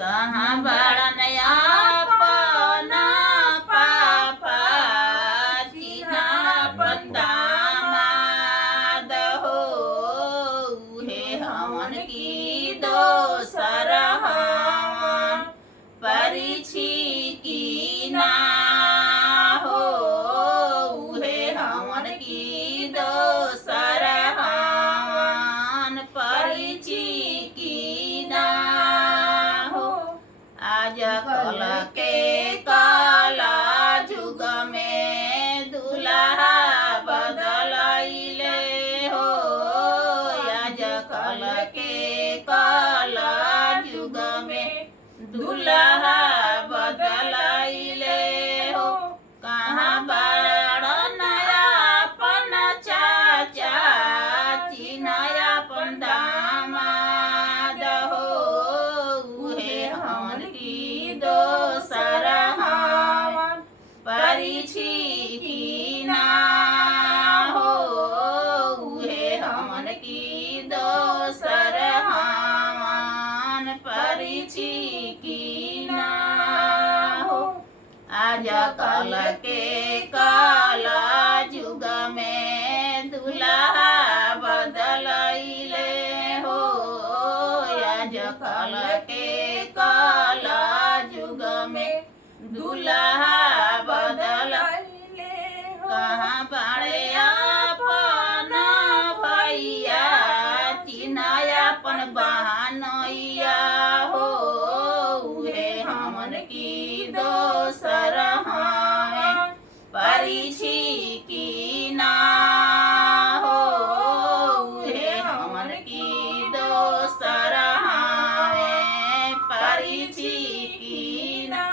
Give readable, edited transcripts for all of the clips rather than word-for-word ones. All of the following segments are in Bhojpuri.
कहाँ बाड़न अपना पापा चिन्हापन दामाद हो उहे हवन की दोसर हवन परिछि की ना हो उहे हवन की दोसर हवन परिछि की ना हो। आज कल के काला जुग में दुल्हा बदलैले हो आज कल के काला जुग में दुल्हा बदलैले हो। कहाँ बाड़न अपन चाचा चिन्हापन दामाद हो उहे हवन की दोसर हवन परिछि की ना हो उहे हवन की दोसर हवन परिछि की ना हो। आज कल के काला जुग में दुल्हा बदलैले हो आज कल के काला जुग में दुल्हा बदलैले हो। कहाँ बाड़े अपन भैया चिन्हापन बहनैया हो उहे हमन की दोसर हवन परिछि की ना हो उहे हमन की दोसर हवन परिछि की ना।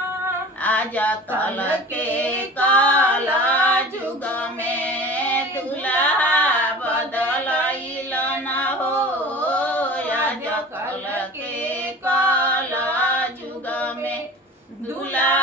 आज कल के काला जुग में दुल्हा बदलैलन हो आज कल के काला जुग में दुल्हा